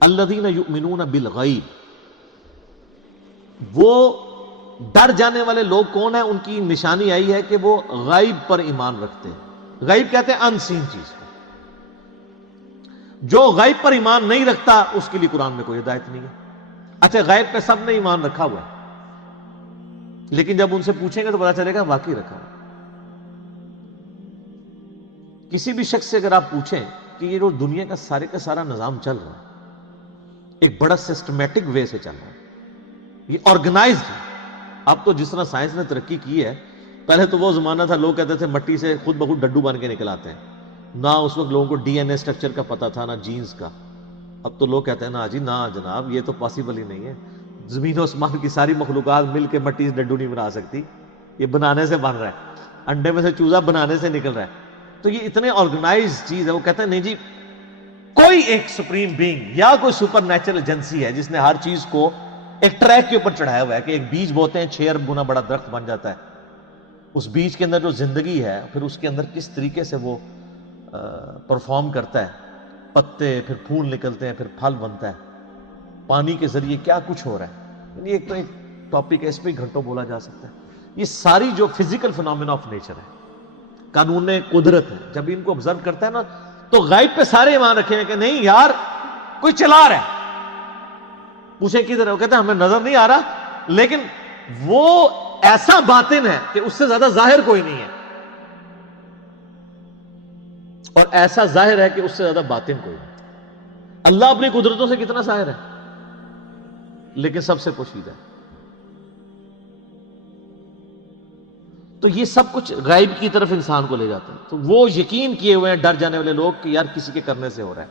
الذین یؤمنون بالغیب، وہ ڈر جانے والے لوگ کون ہیں؟ ان کی نشانی آئی ہے کہ وہ غیب پر ایمان رکھتے ہیں۔ غیب کہتے ہیں ان سین چیز کو۔ جو غیب پر ایمان نہیں رکھتا اس کے لیے قرآن میں کوئی ہدایت نہیں ہے۔ اچھا، غیب پہ سب نے ایمان رکھا ہوا ہے، لیکن جب ان سے پوچھیں گے تو پتا چلے گا واقعی رکھا ہوا۔ کسی بھی شخص سے اگر آپ پوچھیں کہ یہ جو دنیا کا سارے کا سارا نظام چل رہا ہے، ایک بڑا سسٹمیٹک وے سے چل رہا ہے، یہ آرگنائزڈ ہے۔ اب تو جس طرح سائنس نے ترقی کی ہے، پہلے تو وہ زمانہ تھا لوگ کہتے تھے مٹی سے خود بخود ڈڈو بن کے نکل آتے ہیں، نہ اس وقت لوگوں کو ڈی این اے سٹرکچر کا پتہ تھا، نہ جینز کا۔ اب تو لوگ کہتے ہیں نا جی نا جناب، یہ تو پاسبل ہی نہیں ہے، زمین و آسمان کی ساری مخلوقات مل کے مٹی سے ڈڈو نہیں بنا سکتی، یہ بنانے سے بن رہا ہے، انڈے میں سے چوزا بنانے سے نکل رہا ہے۔ تو یہ اتنے آرگنائز چیز ہے، وہ کہتے ہیں نہیں جی کوئی ایک سپریم بینگ یا کوئی سپر نیچرل ایجنسی ہے جس نے ہر چیز کو ایک ٹریک کے اوپر چڑھایا ہوا ہے کہ ایک بیج بوتے ہیں 6 ارب گنا بڑا درخت بن جاتا ہے۔ اس بیج کے اندر جو زندگی ہے پھر اس کے اندر کس طریقے سے وہ پرفارم کرتا ہے، پتے پھر پھول نکلتے ہیں، پھر پھل بنتا ہے، پانی کے ذریعے کیا کچھ ہو رہا ہے۔ یعنی ایک تو ایک ٹاپک ہے، اس پہ گھنٹوں بولا جا سکتا ہے۔ یہ ساری جو فزیکل فنامنا آف نیچر ہے، قانون قدرت ہے، جب ان کو آبزرو کرتا ہے نا تو غیب پہ سارے ایمان رکھے ہیں کہ نہیں یار کوئی چلا رہا ہے۔ پوچھیں کدھر ہے؟ وہ کہتے ہیں ہمیں نظر نہیں آ رہا، لیکن وہ ایسا باطن ہے کہ اس سے زیادہ ظاہر کوئی نہیں ہے، اور ایسا ظاہر ہے کہ اس سے زیادہ باطن کوئی نہیں۔ اللہ اپنی قدرتوں سے کتنا ظاہر ہے، لیکن سب سے پوشیدہ ہے۔ تو یہ سب کچھ غیب کی طرف انسان کو لے جاتا ہے۔ تو وہ یقین کیے ہوئے ہیں ڈر جانے والے لوگ کہ یار کسی کے کرنے سے ہو رہا ہے۔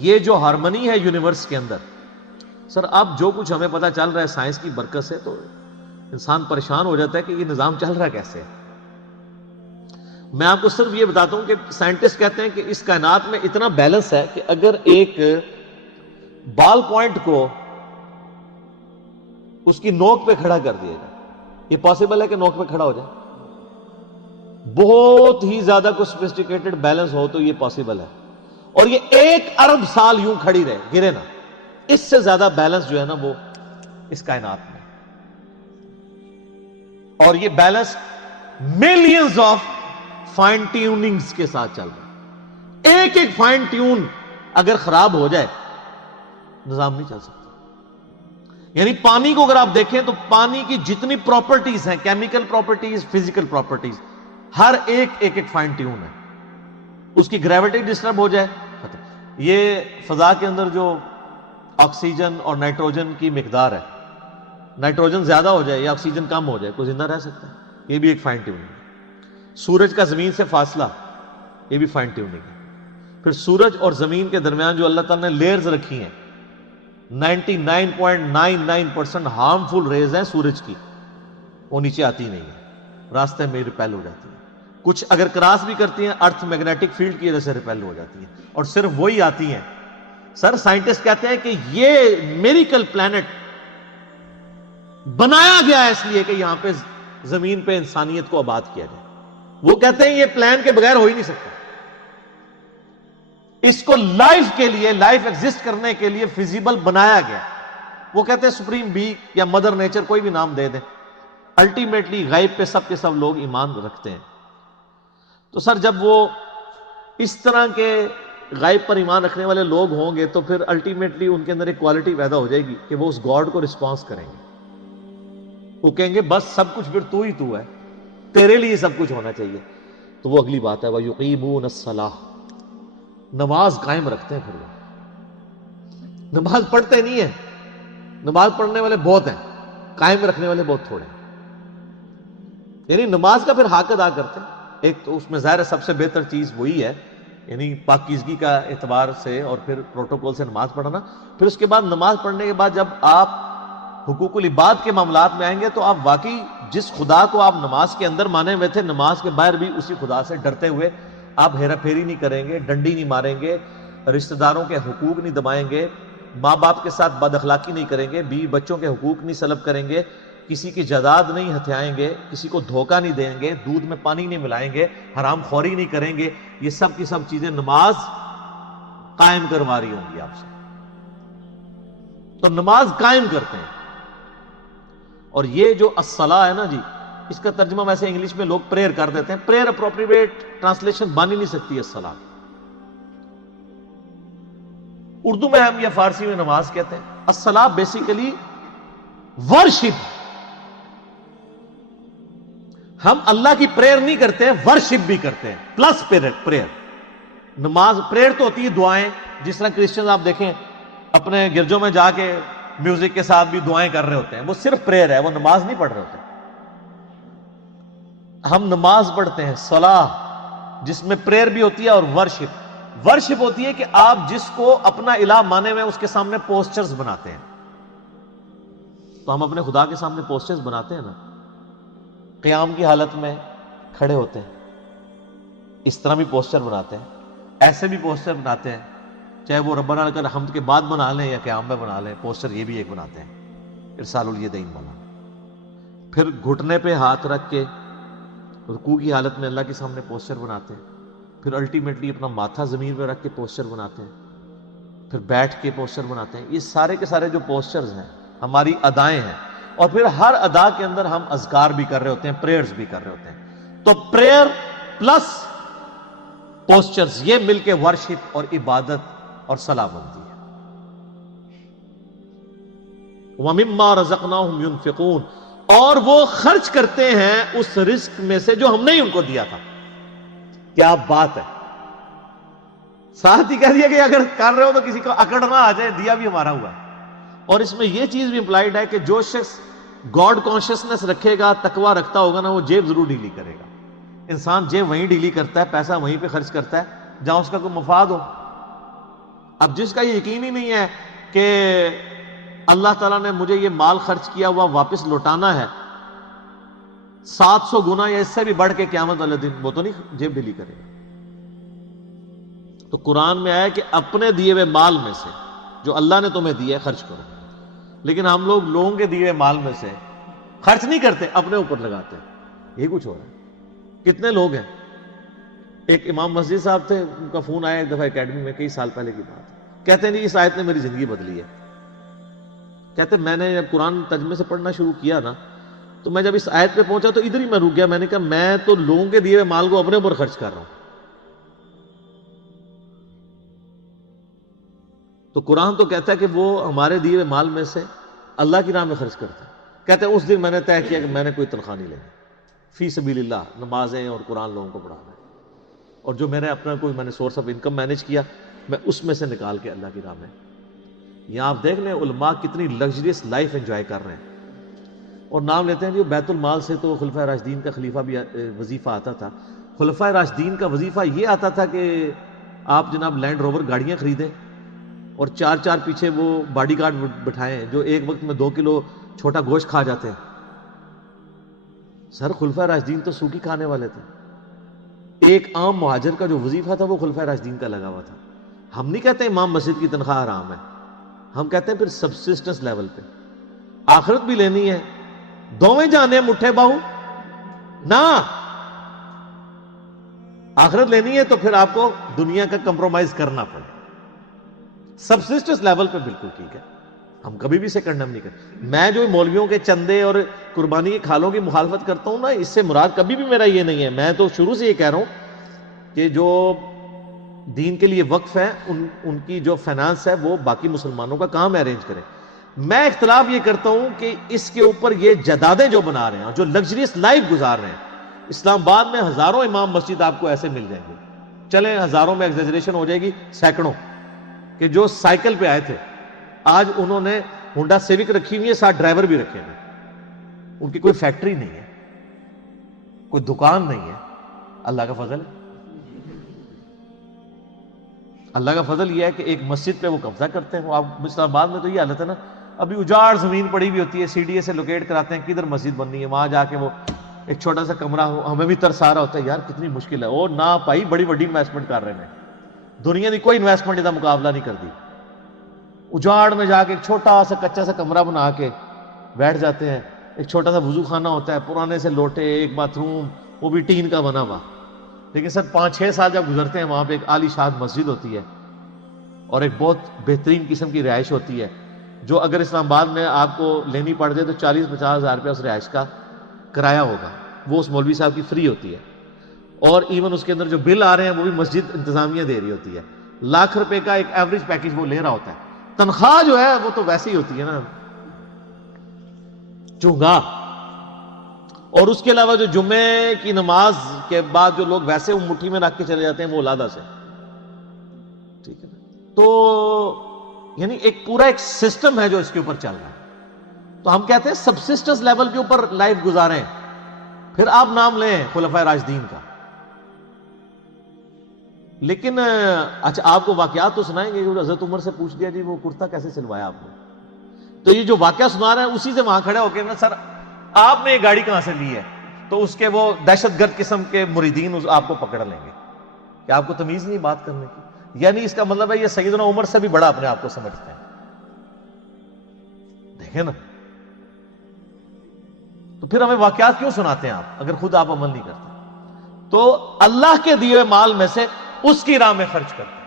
یہ جو ہارمنی ہے یونیورس کے اندر، سر اب جو کچھ ہمیں پتا چل رہا ہے سائنس کی برکت سے، تو انسان پریشان ہو جاتا ہے کہ یہ نظام چل رہا ہے کیسے ہے۔ میں آپ کو صرف یہ بتاتا ہوں کہ سائنٹسٹ کہتے ہیں کہ اس کائنات میں اتنا بیلنس ہے کہ اگر ایک بال پوائنٹ کو اس کی نوک پہ کھڑا کر دیا جائے، یہ پاسبل ہے کہ نوک پہ کھڑا ہو جائے؟ بہت ہی زیادہ کوئی سوفسٹیکیٹڈ بیلنس ہو تو یہ پاسبل ہے، اور یہ 1 ارب سال یوں کھڑی رہے، گرے نا۔ اس سے زیادہ بیلنس جو ہے نا وہ اس کائنات میں، اور یہ balance millions of fine tunings کے ساتھ چل رہا ہے۔ ایک ایک فائن ٹیون اگر خراب ہو جائے نظام نہیں چل سکتا۔ یعنی پانی کو اگر آپ دیکھیں تو پانی کی جتنی پراپرٹیز ہیں، کیمیکل پراپرٹیز، فزیکل پراپرٹیز، ہر ایک فائن ٹیون ہے۔ اس کی گریوٹی ڈسٹرب ہو جائے ختم۔ یہ فضا کے اندر جو آکسیجن اور نائٹروجن کی مقدار ہے، نائٹروجن زیادہ ہو جائے یا آکسیجن کم ہو جائے، کوئی زندہ رہ سکتا ہے؟ یہ بھی ایک فائن ٹیوننگ ہے۔ سورج کا زمین سے فاصلہ، یہ بھی فائن ٹیوننگ ہے۔ پھر سورج اور زمین کے درمیان جو اللہ تعالیٰ نے لیئرز رکھی ہیں، 99.99% ہارمفل ریز ہیں سورج کی، وہ نیچے آتی نہیں ہے، راستے میں ریپیل ہو جاتی ہیں۔ کچھ اگر کراس بھی کرتی ہیں ارتھ میگنیٹک فیلڈ کی وجہ سے ریپیل ہو جاتی ہیں، اور صرف وہی آتی ہیں۔ سر سائنٹسٹ کہتے ہیں کہ یہ میریکل پلانٹ بنایا گیا ہے اس لیے کہ یہاں پہ زمین پہ انسانیت کو آباد کیا جائے۔ وہ کہتے ہیں یہ پلان کے بغیر ہو ہی نہیں سکتا، اس کو لائف کے لیے، لائف ایگزسٹ کرنے کے لیے فیزیبل بنایا گیا۔ وہ کہتے ہیں سپریم بی یا مدر نیچر، کوئی بھی نام دے دیں، الٹیمیٹلی غیب پہ سب کے سب لوگ ایمان رکھتے ہیں۔ تو سر جب وہ اس طرح کے غیب پر ایمان رکھنے والے لوگ ہوں گے تو پھر الٹیمیٹلی ان کے اندر ایک کوالٹی پیدا ہو جائے گی کہ وہ اس گاڈ کو رسپانس کریں گے۔ وہ کہیں گے بس سب کچھ پھر تو ہی تو ہے، تیرے لیے سب کچھ ہونا چاہیے۔ تو وہ اگلی بات ہے وَيُقِيمُونَ الصَّلَاةَ، نماز قائم رکھتے ہیں۔ پھر وہ نماز پڑھتے نہیں ہیں، نماز پڑھنے والے بہت ہیں، قائم رکھنے والے بہت تھوڑے ہیں۔ یعنی نماز کا پھر حق ادا کرتے ہیں۔ ایک تو اس میں ظاہر سب سے بہتر چیز وہی ہے، یعنی پاکیزگی کا اعتبار سے اور پھر پروٹوکول سے نماز پڑھنا۔ پھر اس کے بعد نماز پڑھنے کے بعد جب آپ حقوق العباد کے معاملات میں آئیں گے تو آپ واقعی جس خدا کو آپ نماز کے اندر مانے ہوئے تھے، نماز کے باہر بھی اسی خدا سے ڈرتے ہوئے آپ ہیرا پھیری نہیں کریں گے، ڈنڈی نہیں ماریں گے، رشتہ داروں کے حقوق نہیں دبائیں گے، ماں باپ کے ساتھ بد اخلاقی نہیں کریں گے، بیوی بچوں کے حقوق نہیں سلب کریں گے، کسی کی جائیداد نہیں ہتھیائیں گے، کسی کو دھوکہ نہیں دیں گے، دودھ میں پانی نہیں ملائیں گے، حرام خوری نہیں کریں گے۔ یہ سب کی سب چیزیں نماز قائم کروا رہی ہوں گی آپ سے۔ تو نماز قائم کرتے ہیں. اور یہ جو الصلاۃ ہے نا جی، اس کا ترجمہ ویسے انگلش میں لوگ پریئر کر دیتے ہیں. پریئر اپروپریٹ ٹرانسلیشن بن ہی نہیں سکتی ہے الصلاۃ. اردو میں ہم یا فارسی میں نماز کہتے ہیں. الصلاۃ بیسیکلی ورشپ. ہم اللہ کی پریئر نہیں کرتے ہیں، ورشپ بھی کرتے ہیں پلس پریئر. نماز پریئر تو ہوتی ہے دعائیں، جس طرح کرسچنز آپ دیکھیں اپنے گرجوں میں جا کے میوزک کے ساتھ بھی دعائیں کر رہے ہوتے ہیں، وہ صرف پریئر ہے، وہ نماز نہیں پڑھ رہے ہوتے. ہم نماز پڑھتے ہیں صلاح، جس میں پریئر بھی ہوتی ہے اور ورشپ. ورشپ ہوتی ہے کہ آپ جس کو اپنا الہ مانے ہوئے اس کے سامنے پوسچرز بناتے ہیں. تو ہم اپنے خدا کے سامنے پوسچرز بناتے ہیں نا، قیام کی حالت میں کھڑے ہوتے ہیں، اس طرح بھی پوسچر بناتے ہیں، ایسے بھی پوسچر بناتے ہیں، چاہے وہ ربنا لک الحمد کے بعد بنا لیں یا قیام میں بنا لیں. پوسچر یہ بھی ایک بناتے ہیں، ارسال الیدین والا. پھر گھٹنے پہ ہاتھ رکھ کے رکوع کی حالت میں اللہ کے سامنے پوسچر بناتے ہیں. پھر الٹیمیٹلی اپنا ماتھا زمین پہ رکھ کے پوسچر بناتے ہیں. پھر بیٹھ کے پوسچر بناتے ہیں. یہ سارے کے سارے جو پوسچرز ہیں ہماری ادائیں ہیں. اور پھر ہر ادا کے اندر ہم اذکار بھی کر رہے ہوتے ہیں، پریئرز بھی کر رہے ہوتے ہیں. تو پریئر پلس پوسچرز یہ مل کے ورشپ اور عبادت اور صلاح بنتی ہے. وَمِمَّا رَزَقْنَاهُمْ يُنْفِقُونَ، اور وہ خرچ کرتے ہیں اس رزق میں سے جو ہم نے ان کو دیا تھا. کیا بات ہے! ساتھ ہی کہہ دیا کہ اگر کر رہے ہو تو کسی کو اکڑ نہ آ جائے، دیا بھی ہمارا ہوا. اور اس میں یہ چیز بھی امپلائڈ ہے کہ جو شخص گاڈ کانشیسنس رکھے گا، تقوی رکھتا ہوگا نا، وہ جیب ضرور ڈھیلی کرے گا. انسان جیب وہیں ڈھیلی کرتا ہے، پیسہ وہیں پہ خرچ کرتا ہے جہاں اس کا کوئی مفاد ہو. اب جس کا یہ یقین ہی نہیں ہے کہ اللہ تعالیٰ نے مجھے یہ مال خرچ کیا ہوا واپس لوٹانا ہے 700 گنا یا اس سے بھی بڑھ کے قیامت والے دن، وہ تو نہیں جیب ڈھیلی کرے گا. تو قرآن میں آیا کہ اپنے دیے ہوئے مال میں سے جو اللہ نے تمہیں دیا ہے خرچ کرو. لیکن ہم لوگ لوگوں کے دیے ہوئے مال میں سے خرچ نہیں کرتے، اپنے اوپر لگاتے ہیں. یہ کچھ ہو رہا ہے. کتنے لوگ ہیں. ایک امام مسجد صاحب تھے، ان کا فون آیا ایک دفعہ اکیڈمی میں، کئی سال پہلے کی بات. کہتے ہیں جی اس آیت نے میری زندگی بدلی ہے. کہتے ہیں میں نے جب قرآن ترجمے سے پڑھنا شروع کیا نا، تو میں جب اس آیت پہ پہنچا تو ادھر ہی میں رک گیا. میں نے کہا میں تو لوگوں کے دیے ہوئے مال کو اپنے اوپر خرچ کر رہا ہوں. تو قرآن تو کہتا ہے کہ وہ ہمارے دیے ہوئے مال میں سے اللہ کی راہ میں خرچ کرتا ہے. کہتے ہیں اس دن میں نے طے کیا کہ میں نے کوئی تنخواہ نہیں لینی، فی سبیل اللہ نمازیں اور قرآن لوگوں کو پڑھانا ہے. اور جو میرے اپنا کوئی میں نے سورس آف انکم مینیج کیا، میں اس میں سے نکال کے اللہ کی راہ میں. یہاں آپ دیکھ لیں علماء کتنی لگژریس لائف انجوائے کر رہے ہیں. اور نام لیتے ہیں جو بیت المال سے تو خلفائے راشدین کا خلیفہ بھی وظیفہ آتا تھا. خلفائے راشدین کا وظیفہ یہ آتا تھا کہ آپ جناب لینڈ روور گاڑیاں خریدیں اور 4 پیچھے وہ باڈی گارڈ بٹھائیں جو ایک وقت میں 2 کلو چھوٹا گوشت کھا جاتے ہیں. سر خلفائے راشدین تو سوکھی کھانے والے تھے. ایک عام مہاجر کا جو وظیفہ تھا وہ خلفائے راشدین کا لگا ہوا تھا. ہم نہیں کہتے امام مسجد کی تنخواہ حرام ہے، ہم کہتے ہیں پھر سبسسٹنس لیول پہ آخرت بھی لینی ہے. دوویں جانے مٹھے باہو نہ، آخرت لینی ہے تو پھر آپ کو دنیا کا کمپرومائز کرنا پڑے. سبسسٹنس لیول پہ بالکل ٹھیک ہے، ہم کبھی بھی اسے کنڈم نہیں کرتے. میں جو مولویوں کے چندے اور قربانی کی کھالوں کی مخالفت کرتا ہوں نا، اس سے مراد کبھی بھی میرا یہ نہیں ہے. میں تو شروع سے یہ کہہ رہا ہوں کہ جو دین کے لیے وقف ہے ان کی جو فائنانس ہے وہ باقی مسلمانوں کا کام ارینج کریں. میں اختلاف یہ کرتا ہوں کہ اس کے اوپر یہ جدادیں جو بنا رہے ہیں، جو لگژریس لائف گزار رہے ہیں. اسلام آباد میں ہزاروں امام مسجد آپ کو ایسے مل جائیں گے، چلیں ہزاروں میں ایگزیجریشن ہو جائے گی، سینکڑوں، کہ جو سائیکل پہ آئے تھے آج انہوں نے ہونڈا سیوک رکھی ہوئی ہے، ساتھ ڈرائیور بھی رکھے ہوئے. ان کی کوئی فیکٹری نہیں ہے، کوئی دکان نہیں ہے. اللہ کا فضل ہے. اللہ کا فضل یہ ہے کہ ایک مسجد پہ وہ قبضہ کرتے ہیں. وہ آپ اسلام آباد میں تو یہ حالت ہے نا، ابھی اجاڑ زمین پڑی ہوئی ہوتی ہے، سی ڈی اے سے لوکیٹ کراتے ہیں کدھر مسجد بننی ہے، وہاں جا کے وہ ایک چھوٹا سا کمرہ ہو. ہمیں بھی ترس آ رہا ہوتا ہے یار کتنی مشکل ہے. اور نہ پائی بڑی بڑی انویسٹمنٹ کر رہے ہیں، دنیا کی کوئی انویسٹمنٹ کا مقابلہ نہیں کر دی. اجاڑ میں جا کے ایک چھوٹا سا کچا سا کمرہ بنا کے بیٹھ جاتے ہیں. ایک چھوٹا سا وضو خانہ ہوتا ہے، پرانے سے لوٹے، ایک باتھ روم، وہ بھی ٹین کا بنا ہوا. لیکن سر 5-6 سال جب گزرتے ہیں وہاں پہ ایک عالی شان مسجد ہوتی ہے اور ایک بہت بہترین قسم کی رہائش ہوتی ہے. جو اگر اسلام آباد میں آپ کو لینی پڑ جائے تو 40-50 ہزار روپیہ اس رہائش کا کرایہ ہوگا، وہ اس مولوی صاحب کی فری ہوتی ہے، اور ایون اس کے اندر جو بل آ رہے ہیں وہ بھی مسجد انتظامیہ دے رہی ہوتی ہے۔ لاکھ روپے کا ایک ایوریج پیکج وہ لے رہا ہوتا ہے، تنخواہ جو ہے وہ تو ویسے ہی ہوتی ہے نا چونگا۔ اور اس کے علاوہ جو جمعے کی نماز کے بعد جو لوگ ویسے مٹھی میں رکھ کے چلے جاتے ہیں وہ علادہ سے، ٹھیک ہے نا۔ تو یعنی پورا ایک سسٹم ہے جو اس کے اوپر چل رہا ہے۔ تو ہم کہتے ہیں سبسسٹنس لیول کے اوپر لائف گزاریں، پھر آپ نام لیں خلفائے راشدین کا۔ لیکن اچھا آپ کو واقعات تو سنائیں گے، حضرت عمر سے پوچھ دیا جی وہ کرتا کیسے سلوایا آپ نے، تو یہ جو واقعہ سنا رہے ہیں اسی سے وہاں کھڑے ہو کے نا سر آپ نے یہ گاڑی کہاں سے لی ہے، تو اس کے وہ دہشت گرد قسم کے مریدین آپ کو پکڑ لیں گے کہ آپ کو تمیز نہیں بات کرنے کی، یعنی اس کا مطلب ہے یہ سیدنا عمر سے بھی بڑا اپنے آپ کو سمجھتے ہیں۔ دیکھیں نا، تو پھر ہمیں واقعات کیوں سناتے ہیں آپ اگر خود آپ عمل نہیں کرتے؟ تو اللہ کے دیے مال میں سے اس کی راہ میں خرچ کرتے ہیں۔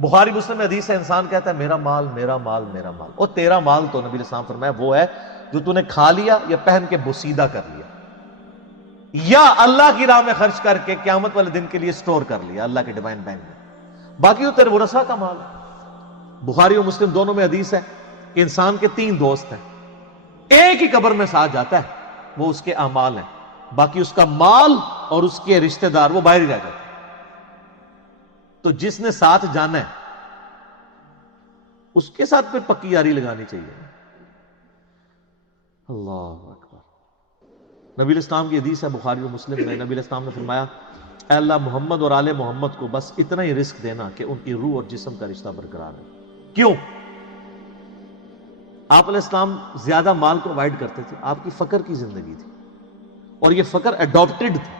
بخاری مسلم میں حدیث ہے، انسان کہتا ہے میرا مال میرا مال میرا مال، اور تیرا مال تو نبی علیہ السلام فرمایا وہ ہے جو تو نے کھا لیا یا پہن کے بوسیدہ کر لیا، یا اللہ کی راہ میں خرچ کر کے قیامت والے دن کے لیے سٹور کر لیا اللہ کے ڈیوائن بینک میں، باقی تو تیرے ورثہ کا مال ہے۔ بخاری اور مسلم دونوں میں حدیث ہے کہ انسان کے 3 دوست ہیں، ایک ہی قبر میں ساتھ جاتا ہے، وہ اس کے اعمال ہیں، باقی اس کا مال اور اس کے رشتہ دار وہ باہر ہی رہ جاتے ہیں۔ تو جس نے ساتھ جانا ہے اس کے ساتھ پھر پکی یاری لگانی چاہیے۔ اللہ اکبر۔ نبی الاسلام کی حدیث ہے بخاری و مسلم میں، نبی الاسلام نے فرمایا اے اللہ محمد اور آل محمد کو بس اتنا ہی رزق دینا کہ ان کی روح اور جسم کا رشتہ برقرار ہے۔ کیوں؟ آپ علیہ السلام زیادہ مال کو اوائڈ کرتے تھے، آپ کی فقر کی زندگی تھی، اور یہ فقر اڈاپٹڈ تھا۔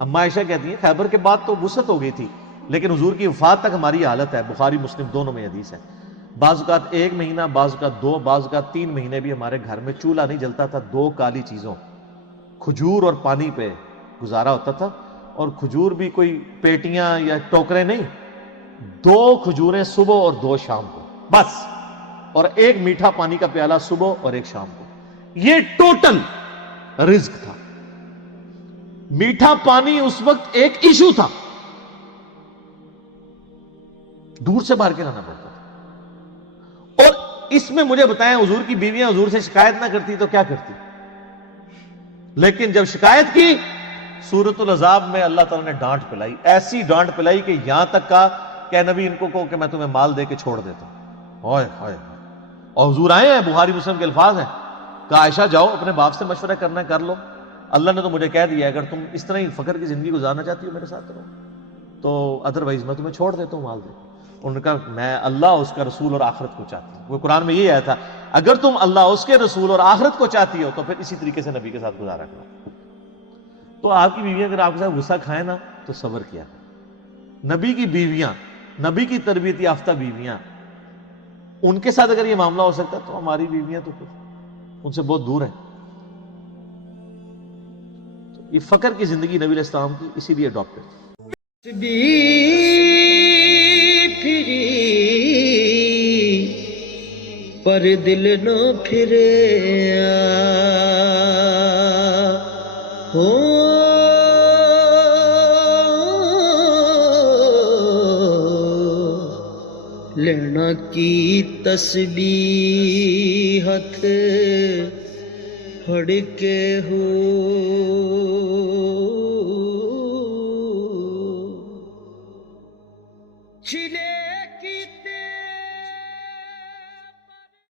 اما عائشہ کہتی ہیں خیبر کے بعد تو وسعت ہو گئی تھی، لیکن حضور کی وفات تک ہماری حالت ہے، بخاری مسلم دونوں میں حدیث ہے، بعض اوقات 1 مہینہ، بعض اوقات 2، بعض اوقات 3 مہینے بھی ہمارے گھر میں چولہا نہیں جلتا تھا، 2 کالی چیزوں کھجور اور پانی پہ گزارا ہوتا تھا، اور کھجور بھی کوئی پیٹیاں یا ٹوکرے نہیں، 2 کھجوریں صبح اور 2 شام کو بس، اور 1 میٹھا پانی کا پیالہ صبح اور 1 شام کو، یہ ٹوٹل رزق تھا۔ میٹھا پانی اس وقت ایک ایشو تھا، دور سے باہر کے لانا پڑتا تھا۔ اور اس میں مجھے بتائیں حضور کی بیویاں حضور سے شکایت نہ کرتی تو کیا کرتی؟ لیکن جب شکایت کی سورۃ العذاب میں اللہ تعالیٰ نے ڈانٹ پلائی، ایسی ڈانٹ پلائی کہ یہاں تک کہا کہ اے نبی ان کو کہو کہ میں تمہیں مال دے کے چھوڑ دیتا ہوں۔ ہائے ہائے، اور حضور آئے ہیں، بخاری مسلم کے الفاظ ہیں، کہ عائشہ جاؤ اپنے باپ سے مشورہ کرنا ہے کر لو، اللہ نے تو مجھے کہہ دیا اگر تم اس طرح ہی فقر کی زندگی گزارنا چاہتی ہو میرے ساتھ رہو، تو ادروائز میں تمہیں چھوڑ دیتا ہوں مال دے۔ انہوں نے کہا میں اللہ اس کا رسول اور آخرت کو چاہتی ہوں۔ وہ قرآن میں یہ آیا تھا اگر تم اللہ اس کے رسول اور آخرت کو چاہتی ہو تو پھر اسی طریقے سے نبی کے ساتھ گزارا کرو۔ تو آپ کی بیویاں اگر آپ کے ساتھ غصہ کھائیں نا تو صبر کیا۔ نبی کی بیویاں، نبی کی تربیت یافتہ بیویاں، ان کے ساتھ اگر یہ معاملہ ہو سکتا تو ہماری بیویاں تو پھر ان سے بہت دور ہیں۔ یہ فقر کی زندگی نبی علیہ السلام کی اسی لیے اڈاپٹڈ۔ پھری پر دل نہ پھرے ہو، لینا کی تسبیح ہتھ پھڑ کے ہو، چھلے کی